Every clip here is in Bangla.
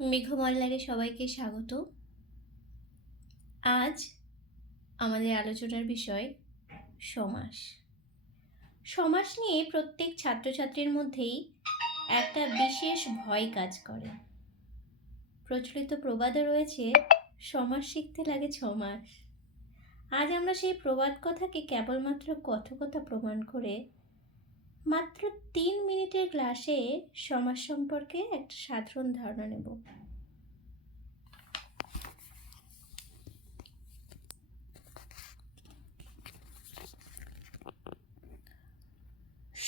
মেঘমল্লারে সবাইকে স্বাগত। আজ আমাদের আলোচনার বিষয় সমাস। সমাস নিয়ে প্রত্যেক ছাত্রছাত্রীর মধ্যেই একটা বিশেষ ভয় কাজ করে। প্রচলিত প্রবাদও রয়েছে, সমাস শিখতে লাগে 6 মাস। আজ আমরা সেই প্রবাদ কথাকে কেবলমাত্র কথকতা প্রমাণ করে মাত্র 3 মিনিটের ক্লাসে সমাস সম্পর্কে একটা সাধারণ ধারণা নেব।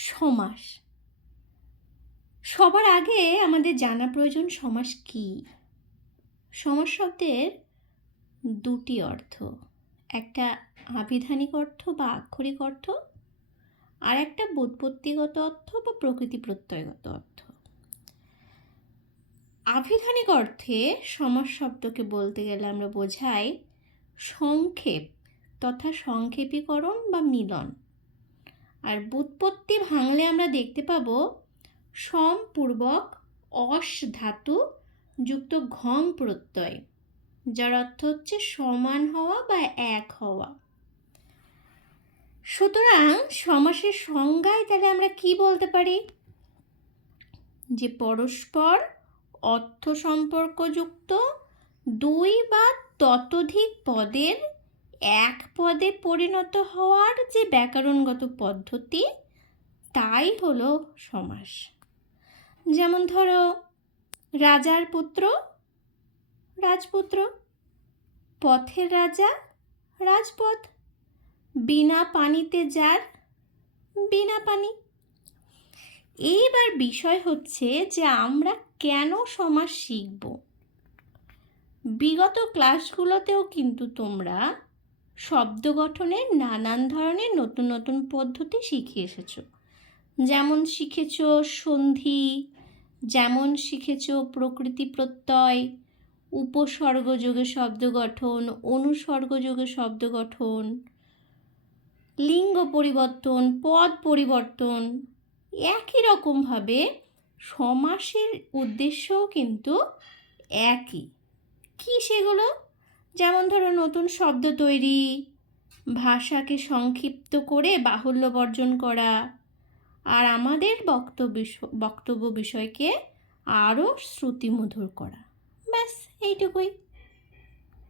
সমাস, সবার আগে আমাদের জানা প্রয়োজন সমাস কি। সমাস শব্দের দুটি অর্থ, একটা আবিধানিক অর্থ বা আক্ষরিক অর্থ, আর একটা ব্যুৎপত্তিগত অর্থ বা প্রকৃতি প্রত্যয়গত অর্থ। আবিধানিক অর্থে সমাস শব্দকে বলতে গেলে আমরা বোঝাই সংক্ষেপ তথা সংক্ষেপীকরণ বা মিলন। আর ব্যুৎপত্তি ভাঙলে আমরা দেখতে পাবো সম পূর্বক অস ধাতু যুক্ত ঘং প্রত্যয়, যার অর্থ হচ্ছে সমান হওয়া বা এক হওয়া। সুতরাং সমাসের সংজ্ঞায় তাহলে আমরা কি বলতে পারি? যে পরস্পর অর্থ সম্পর্কযুক্ত দুই বা ততোধিক পদের এক পদে পরিণত হওয়ার যে ব্যাকরণগত পদ্ধতি, তাই হলো সমাস। যেমন ধরো, রাজার পুত্র রাজপুত্র, পথের রাজা রাজপথ, বিনা পানিতে যার বিনা পানি। এইবার বিষয় হচ্ছে যে আমরা কেন সমাস শিখব। বিগত ক্লাসগুলোতেও কিন্তু তোমরা শব্দ গঠনের নানান ধরনের নতুন নতুন পদ্ধতি শিখে এসেছ। যেমন শিখেছ সন্ধি, যেমন শিখেছ প্রকৃতি প্রত্যয়, উপসর্গযোগে শব্দ গঠন, অনুসর্গযোগে শব্দ গঠন, লিঙ্গ পরিবর্তন, পদ পরিবর্তন। একই রকমভাবে সমাসের উদ্দেশ্যও কিন্তু একই। কি সেগুলো? যেমন ধরো নতুন শব্দ তৈরি, ভাষাকে সংক্ষিপ্ত করে বাহুল্য বর্জন করা, আর আমাদের বক্তব্য বিষয়কে আরও শ্রুতিমধুর করা। ব্যাস এইটুকুই।